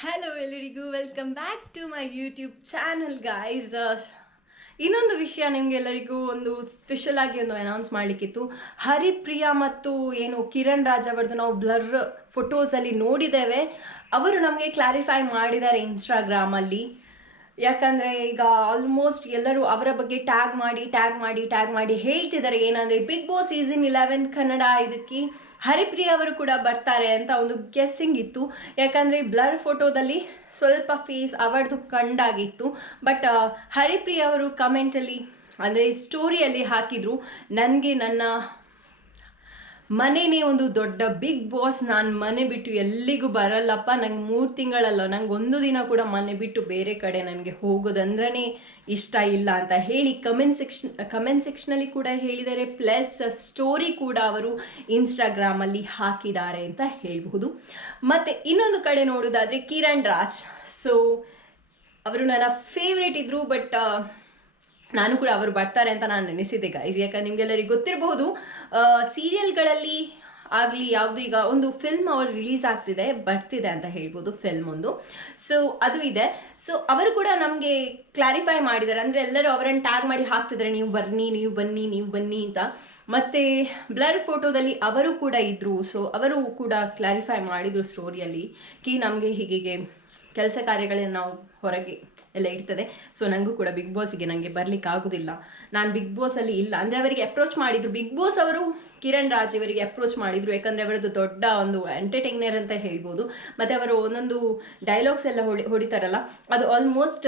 Hello ಎಲ್ಲರಿಗೂ welcome back to my YouTube channel guys ಇನ್ನೊಂದು ವಿಷಯ ನಿಮಗೆಲ್ಲರಿಗೂ ಒಂದು ಸ್ಪೆಷಲ್ ಆಗಿ ಒಂದು ಅನೌನ್ಸ್ ಮಾಡಲಿಕ್ಕಿತ್ತು. ಹರಿಪ್ರಿಯಾ ಮತ್ತು ಏನು ಕಿರಣ್ ರಾಜ್ ಅವರದ್ದು ನಾವು ಬ್ಲರ್ ಫೋಟೋಸಲ್ಲಿ ನೋಡಿದ್ದೇವೆ. ಅವರು ನಮಗೆ ಕ್ಲಾರಿಫೈ ಮಾಡಿದ್ದಾರೆ ಇನ್ಸ್ಟಾಗ್ರಾಮಲ್ಲಿ ಯಾಕಂದರೆ ಈಗ ಆಲ್ಮೋಸ್ಟ್ ಎಲ್ಲರೂ ಅವರ ಬಗ್ಗೆ ಟ್ಯಾಗ್ ಮಾಡಿ ಟ್ಯಾಗ್ ಮಾಡಿ ಟ್ಯಾಗ್ ಮಾಡಿ ಹೇಳ್ತಿದ್ದಾರೆ. ಏನಂದರೆ Bigg Boss season eleven Kannada ಇದಕ್ಕೆ ಹರಿಪ್ರಿಯ ಅವರು ಕೂಡ ಬರ್ತಾರೆ ಅಂತ ಒಂದು ಗೆಸ್ಸಿಂಗ್ ಇತ್ತು. ಯಾಕಂದರೆ ಬ್ಲರ್ ಫೋಟೋದಲ್ಲಿ ಸ್ವಲ್ಪ ಫೇಸ್ ಅವರದು ಕಂಡಾಗಿತ್ತು. ಬಟ್ ಹರಿಪ್ರಿಯ ಅವರು ಕಮೆಂಟಲ್ಲಿ ಅಂದರೆ ಸ್ಟೋರಿಯಲ್ಲಿ ಹಾಕಿದರು ನನಗೆ ನನ್ನ ಮನೆನೇ ಒಂದು ದೊಡ್ಡ ಬಿಗ್ ಬಾಸ್ ನಾನು ಮನೆ ಬಿಟ್ಟು ಎಲ್ಲಿಗೂ ಬರಲ್ಲಪ್ಪ. ನಂಗೆ ಮೂರು ತಿಂಗಳಲ್ಲ, ನಂಗೆ ಒಂದು ದಿನ ಕೂಡ ಮನೆ ಬಿಟ್ಟು ಬೇರೆ ಕಡೆ ನನಗೆ ಹೋಗೋದಂದ್ರೇ ಇಷ್ಟ ಇಲ್ಲ ಅಂತ ಹೇಳಿ ಕಮೆಂಟ್ ಸೆಕ್ಷನ್ ಕಮೆಂಟ್ ಸೆಕ್ಷನಲ್ಲಿ ಕೂಡ ಹೇಳಿದ್ದಾರೆ. ಪ್ಲಸ್ ಸ್ಟೋರಿ ಕೂಡ ಅವರು ಇನ್ಸ್ಟಾಗ್ರಾಮಲ್ಲಿ ಹಾಕಿದ್ದಾರೆ ಅಂತ ಹೇಳಬಹುದು. ಮತ್ತು ಇನ್ನೊಂದು ಕಡೆ ನೋಡೋದಾದರೆ ಕಿರಣ್ ರಾಜ್. ಸೊ ಅವರು ನನ್ನ ಫೇವ್ರೇಟ್ ಇದ್ದರು ಬಟ್ ನಾನು ಕೂಡ ಅವರು ಬರ್ತಾರೆ ಅಂತ ನಾನು ನೆನೆಸಿದ್ದೆ ಗೈಸ್ ಯಾಕಂದ್ರೆ ನಿಮಗೆಲ್ಲರಿಗೂ ಗೊತ್ತಿರಬಹುದು ಸೀರಿಯಲ್ಗಳಲ್ಲಿ ಆಗಲಿ ಯಾವುದು ಈಗ ಒಂದು ಫಿಲ್ಮ್ ಅವರು ರಿಲೀಸ್ ಆಗ್ತಿದೆ, ಬರ್ತಿದೆ ಅಂತ ಹೇಳ್ಬೋದು ಫಿಲ್ಮ್ ಒಂದು. ಸೊ ಅದು ಇದೆ. ಸೊ ಅವರು ಕೂಡ ನಮಗೆ ಕ್ಲಾರಿಫೈ ಮಾಡಿದ್ದಾರೆ ಅಂದರೆ ಎಲ್ಲರೂ ಅವರನ್ನು ಟ್ಯಾಗ್ ಮಾಡಿ ಹಾಕ್ತಿದ್ದಾರೆ ನೀವು ಬನ್ನಿ ನೀವು ಬನ್ನಿ ನೀವು ಬನ್ನಿ ಅಂತ. ಮತ್ತು ಬ್ಲರ್ ಫೋಟೋದಲ್ಲಿ ಅವರು ಕೂಡ ಇದ್ದರು ಸೊ ಅವರು ಕೂಡ ಕ್ಲಾರಿಫೈ ಮಾಡಿದರು ಸ್ಟೋರಿಯಲ್ಲಿ ಕಿ, ನಮಗೆ ಹೀಗೆ ಕೆಲಸ ಕಾರ್ಯಗಳನ್ನ ನಾವು ಹೊರಗೆ ಎಲ್ಲ ಇರ್ತದೆ. ಸೊ ನನಗೂ ಕೂಡ ಬಿಗ್ ಬಾಸ್ಗೆ ನನಗೆ ಬರ್ಲಿಕ್ಕೆ ಆಗೋದಿಲ್ಲ. ನಾನು ಬಿಗ್ ಬಾಸಲ್ಲಿ ಇಲ್ಲ. ಅಂದರೆ ಅವರಿಗೆ ಅಪ್ರೋಚ್ ಮಾಡಿದ್ರು. ಬಿಗ್ ಬಾಸ್ ಅವರು ಕಿರಣ್ ರಾಜ್ ಇವರಿಗೆ ಅಪ್ರೋಚ್ ಮಾಡಿದರು. ಯಾಕಂದರೆ ಅವರದ್ದು ದೊಡ್ಡ ಒಂದು ಎಂಟರ್ಟೈನರ್ ಅಂತ ಹೇಳ್ಬೋದು. ಮತ್ತು ಅವರು ಒಂದೊಂದು ಡೈಲಾಗ್ಸ್ ಎಲ್ಲ ಹೊಡಿ ಹೊಡಿತಾರಲ್ಲ. ಅದು ಆಲ್ಮೋಸ್ಟ್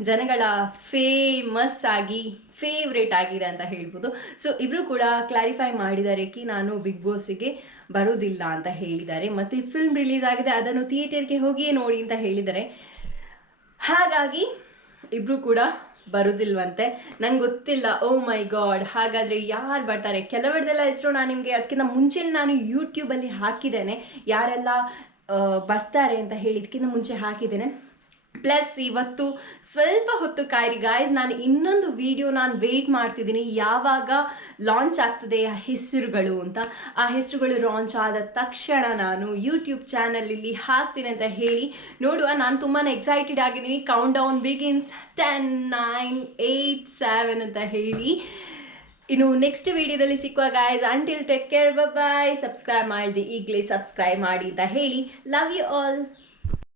ಜನಗಳ ಫೇಮಸ್ ಆಗಿ ಫೇವ್ರೇಟ್ ಆಗಿದೆ ಅಂತ ಹೇಳ್ಬೋದು. ಸೊ ಇಬ್ಬರು ಕೂಡ ಕ್ಲಾರಿಫೈ ಮಾಡಿದ್ದಾರೆ ಕಿ ನಾನು ಬಿಗ್ ಬಾಸಿಗೆ ಬರೋದಿಲ್ಲ ಅಂತ ಹೇಳಿದ್ದಾರೆ. ಮತ್ತು ಫಿಲ್ಮ್ ರಿಲೀಸ್ ಆಗಿದೆ, ಅದನ್ನು ಥಿಯೇಟರ್ಗೆ ಹೋಗಿಯೇ ನೋಡಿ ಅಂತ ಹೇಳಿದ್ದಾರೆ. ಹಾಗಾಗಿ ಇಬ್ಬರು ಕೂಡ ಬರುದಿಲ್ವಂತೆ. ನಂಗೆ ಗೊತ್ತಿಲ್ಲ ಓ ಮೈ ಗಾಡ್ ಹಾಗಾದರೆ ಯಾರು ಬರ್ತಾರೆ? ಕೆಲವರದೆಲ್ಲ ಹೆಸರು ನಾನು ನಿಮಗೆ ಅದಕ್ಕಿಂತ ಮುಂಚೆ ನಾನು ಯೂಟ್ಯೂಬಲ್ಲಿ ಹಾಕಿದ್ದೇನೆ. ಯಾರೆಲ್ಲ ಬರ್ತಾರೆ ಅಂತ ಹೇಳಿದ್ಕಿಂತ ಮುಂಚೆ ಹಾಕಿದ್ದೇನೆ. ಪ್ಲಸ್ ಇವತ್ತು ಸ್ವಲ್ಪ ಹೊತ್ತು ಕಾಯಿರಿ ಗಾಯ್ಸ್ ನಾನು ಇನ್ನೊಂದು ವಿಡಿಯೋ ನಾನು ವೆಯ್ಟ್ ಮಾಡ್ತಿದ್ದೀನಿ. ಯಾವಾಗ ಲಾಂಚ್ ಆಗ್ತದೆ ಆ ಹೆಸರುಗಳು ಅಂತ. ಆ ಹೆಸರುಗಳು ಲಾಂಚ್ ಆದ ತಕ್ಷಣ ನಾನು ಯೂಟ್ಯೂಬ್ ಚಾನಲಲ್ಲಿ ಹಾಕ್ತೀನಿ ಅಂತ ಹೇಳಿ ನೋಡುವ. ನಾನು ತುಂಬಾ ಎಕ್ಸೈಟೆಡ್ ಆಗಿದ್ದೀನಿ. Count down begins ten nine eight seven ಅಂತ ಹೇಳಿ. ಇನ್ನು ನೆಕ್ಸ್ಟ್ ವಿಡಿಯೋದಲ್ಲಿ ಸಿಕ್ಕುವ guys until take care bye subscribe ಮಾಡಿದೆ, ಈಗಲೇ ಸಬ್ಸ್ಕ್ರೈಬ್ ಮಾಡಿ ಅಂತ ಹೇಳಿ. Love you all